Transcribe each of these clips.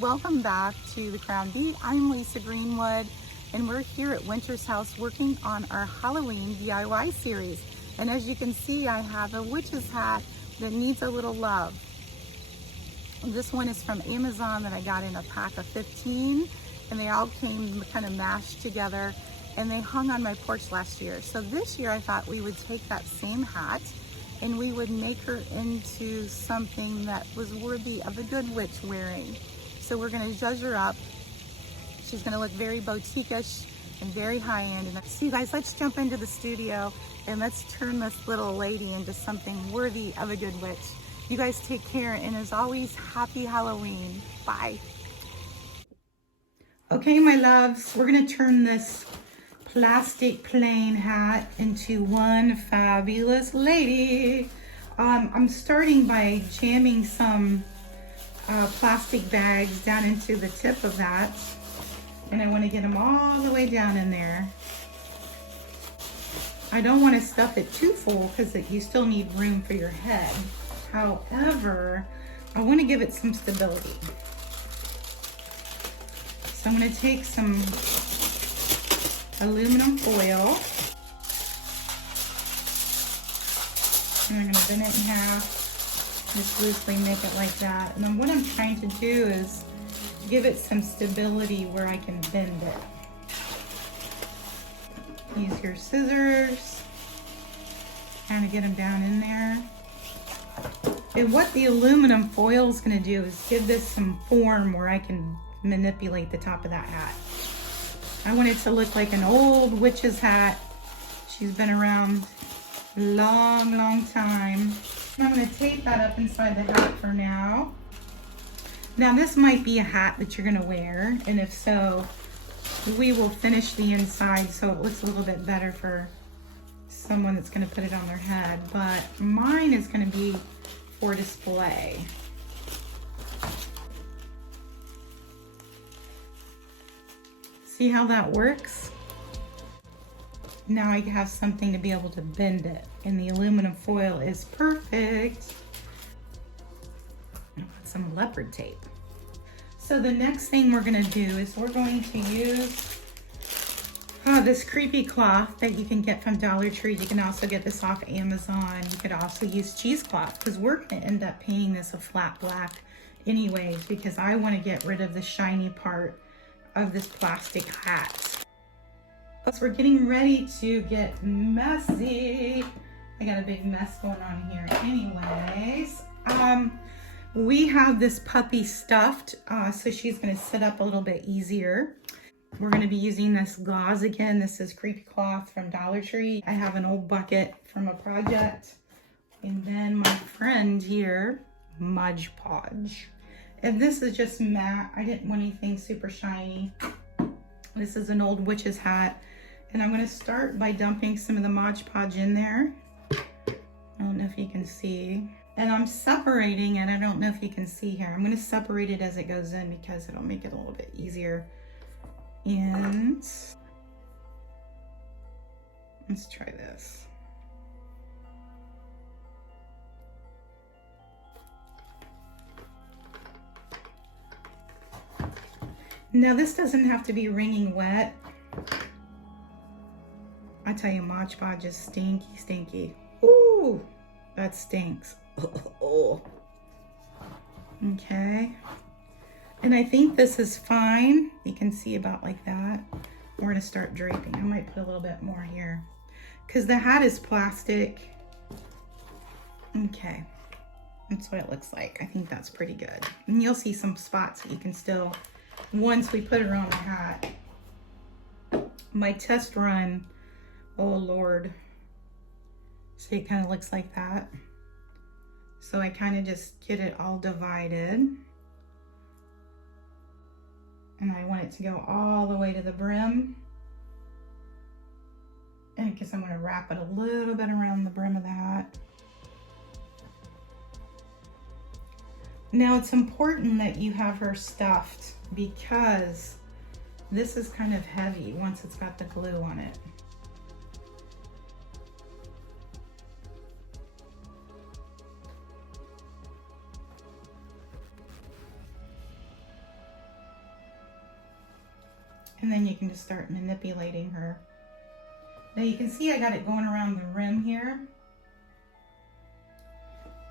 welcome back to the Crown Beat. I'm Lisa Greenwood, and we're here at Winter's house working on our Halloween DIY series. And as you can see, I have a witch's hat that needs a little love. This one is from Amazon that I got in a pack of 15, and they all came kind of mashed together, and they hung on my porch last year. So this year I thought we would take that same hat and we would make her into something that was worthy of a good witch wearing. So we're gonna zhuzh her up. She's gonna look very boutique-ish and very high-end. And so you guys, let's jump into the studio and let's turn this little lady into something worthy of a good witch. You guys take care, and as always, happy Halloween. Bye. Okay, my loves, we're gonna turn this plastic plain hat into one fabulous lady. I'm starting by jamming some plastic bags down into the tip of that, and I want to get them all the way down in there. I don't want to stuff it too full because you still need room for your head. However, I want to give it some stability. So I'm going to take some aluminum foil, and I'm going to bend it in half, just loosely make it like that. And then what I'm trying to do is give it some stability where I can bend it. Use your scissors, kind of get them down in there. And what the aluminum foil is going to do is give this some form where I can manipulate the top of that hat. I want it to look like an old witch's hat. She's been around a long, long time. I'm going to tape that up inside the hat for now. Now this might be a hat that you're going to wear, and if so, we will finish the inside so it looks a little bit better for someone that's going to put it on their head. But mine is going to be for display. See how that works? Now I have something to be able to bend it, and the aluminum foil is perfect. I'll put some leopard tape. So the next thing we're gonna do is we're going to use this creepy cloth that you can get from Dollar Tree. You can also get this off Amazon. You could also use cheesecloth, because we're gonna end up painting this a flat black anyways, because I wanna get rid of the shiny part of this plastic hat. So we're getting ready to get messy. I got a big mess going on here anyways. We have this puppy stuffed, so she's gonna sit up a little bit easier. We're gonna be using this gauze again. This is creepy cloth from Dollar Tree. I have an old bucket from a project. And then my friend here, Mudge Podge. And this is just matte. I didn't want anything super shiny. This is an old witch's hat. And I'm gonna start by dumping some of the Mod Podge in there. I don't know if you can see. And I'm separating it. I don't know if you can see here. I'm gonna separate it as it goes in because it'll make it a little bit easier. And let's try this. Now this doesn't have to be wringing wet. I tell you, Mod Podge is stinky, stinky. Ooh, that stinks. Oh. Okay. And I think this is fine. You can see about like that. We're gonna start draping. I might put a little bit more here because the hat is plastic. Okay, that's what it looks like. I think that's pretty good. And you'll see some spots that you can still, once we put her on the hat. My test run, oh Lord. See, it kind of looks like that. So I kind of just get it all divided. And I want it to go all the way to the brim. And because I'm going to wrap it a little bit around the brim of the hat. Now it's important that you have her stuffed because this is kind of heavy once it's got the glue on it. And then you can just start manipulating her. Now you can see I got it going around the rim here.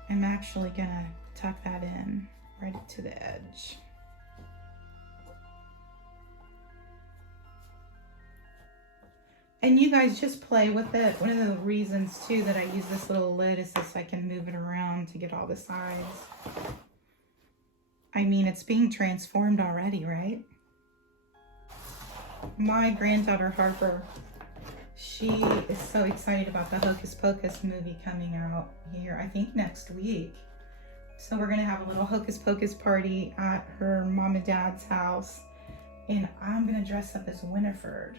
I'm actually gonna tuck that in right to the edge. And you guys just play with it. One of the reasons too that I use this little lid is so I can move it around to get all the sides. I mean, it's being transformed already, right? My granddaughter Harper, she is so excited about the Hocus Pocus movie coming out here, I think next week. So we're gonna have a little Hocus Pocus party at her mom and dad's house. And I'm gonna dress up as Winifred.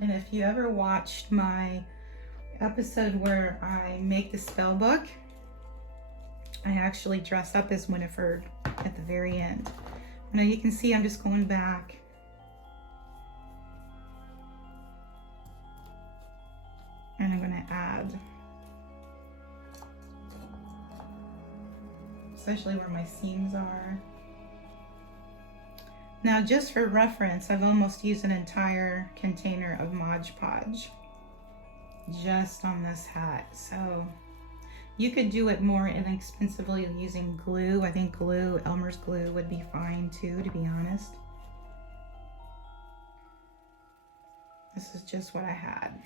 And if you ever watched my episode where I make the spell book, I actually dress up as Winifred at the very end. Now you can see I'm just going back. And I'm gonna add, especially where my seams are. Now, just for reference, I've almost used an entire container of Mod Podge just on this hat. So you could do it more inexpensively using glue. I think glue, Elmer's glue, would be fine too, to be honest. This is just what I had.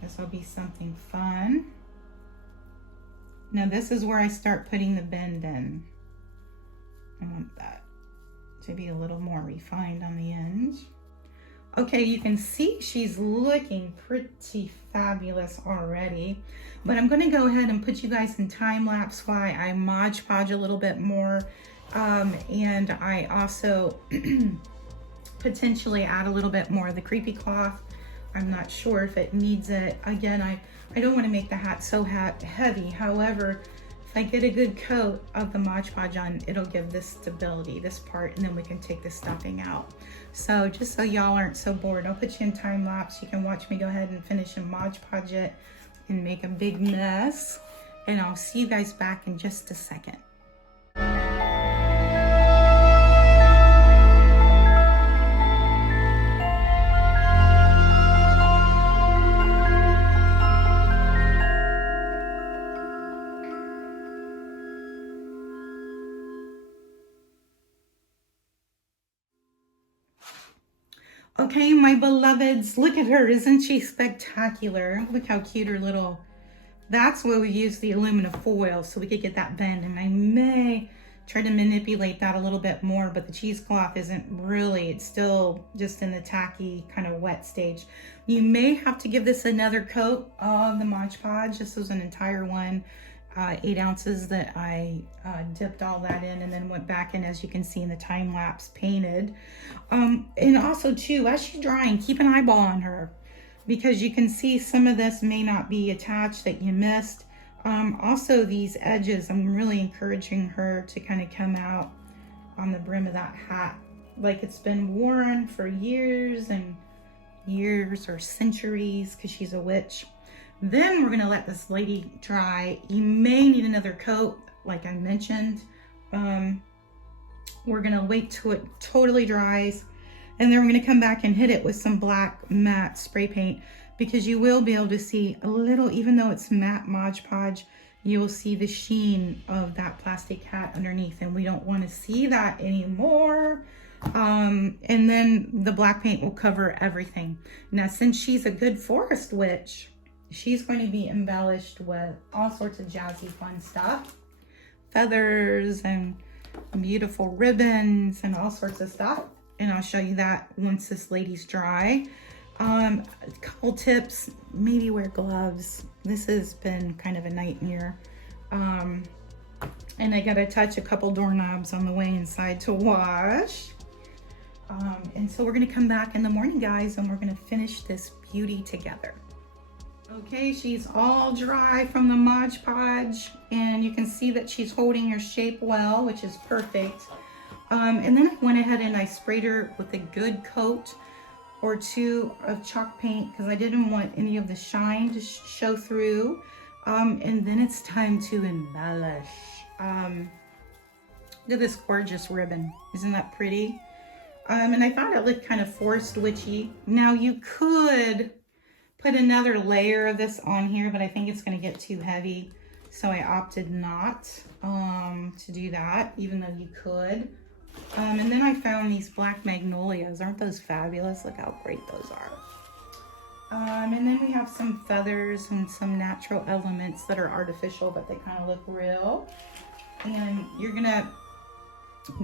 This will be something fun. Now this is where I start putting the bend in. I want that to be a little more refined on the ends. Okay, you can see she's looking pretty fabulous already, but I'm gonna go ahead and put you guys in time lapse while I Mod Podge a little bit more. And I also potentially add a little bit more of the creepy cloth. I'm not sure if it needs it. Again, I don't want to make the hat so heavy. However, if I get a good coat of the Mod Podge on, it'll give this stability, this part, and then we can take the stuffing out. So just so y'all aren't so bored, I'll put you in time lapse. You can watch me go ahead and finish and Mod Podge it and make a big mess. And I'll see you guys back in just a second. Okay, my beloveds, look at her. Isn't she spectacular? Look how cute her little, that's where we use the aluminum foil so we could get that bend. And I may try to manipulate that a little bit more, but the cheesecloth isn't really, it's still just in the tacky kind of wet stage. You may have to give this another coat of the Mod Podge. This was an entire one, 8 ounces that I dipped all that in and then went back in, as you can see in the time lapse, painted. And also too, as she's drying, keep an eyeball on her, because you can see some of this may not be attached that you missed. Also these edges, I'm really encouraging her to kind of come out on the brim of that hat like it's been worn for years and years or centuries, because she's a witch. Then we're gonna let this lady dry. You may need another coat, like I mentioned. We're gonna wait till it totally dries, and then we're gonna come back and hit it with some black matte spray paint, because you will be able to see a little, even though it's matte Mod Podge, you will see the sheen of that plastic hat underneath, and we don't want to see that anymore. And then the black paint will cover everything. Now, since she's a good forest witch, she's going to be embellished with all sorts of jazzy fun stuff, feathers and beautiful ribbons and all sorts of stuff. And I'll show you that once this lady's dry. A couple tips: maybe wear gloves. This has been kind of a nightmare. And I gotta touch a couple doorknobs on the way inside to wash. And so we're gonna come back in the morning, guys, and we're gonna finish this beauty together. Okay, she's all dry from the Mod Podge, and you can see that she's holding her shape well, which is perfect. And then I went ahead and I sprayed her with a good coat or two of chalk paint, because I didn't want any of the shine to show through. And then it's time to embellish. Look at this gorgeous ribbon. Isn't that pretty? And I thought it looked kind of forced witchy. Now you could put another layer of this on here, but I think it's going to get too heavy. So I opted not to do that, even though you could. And then I found these black magnolias. Aren't those fabulous? Look how great those are. And then we have some feathers and some natural elements that are artificial, but they kind of look real. And you're gonna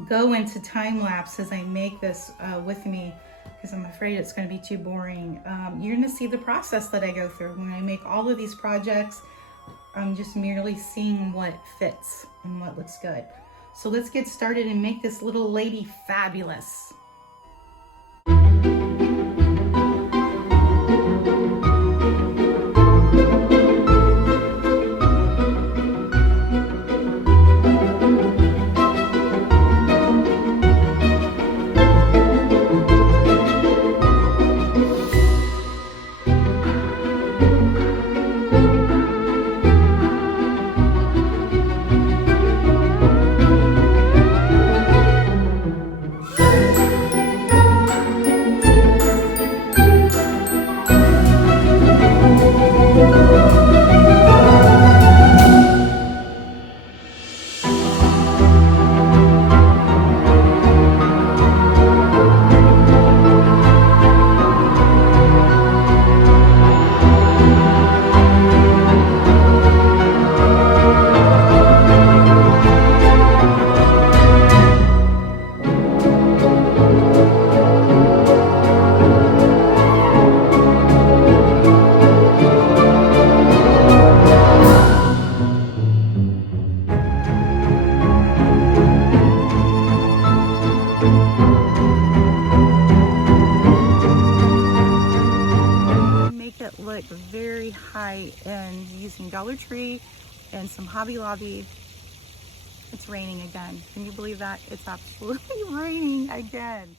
go into time lapse as I make this with me, because I'm afraid it's gonna be too boring. You're gonna see the process that I go through. When I make all of these projects, I'm just merely seeing what fits and what looks good. So let's get started and make this little lady fabulous. Look very high end using Dollar Tree and some Hobby Lobby. It's raining again. Can you believe that? It's absolutely raining again.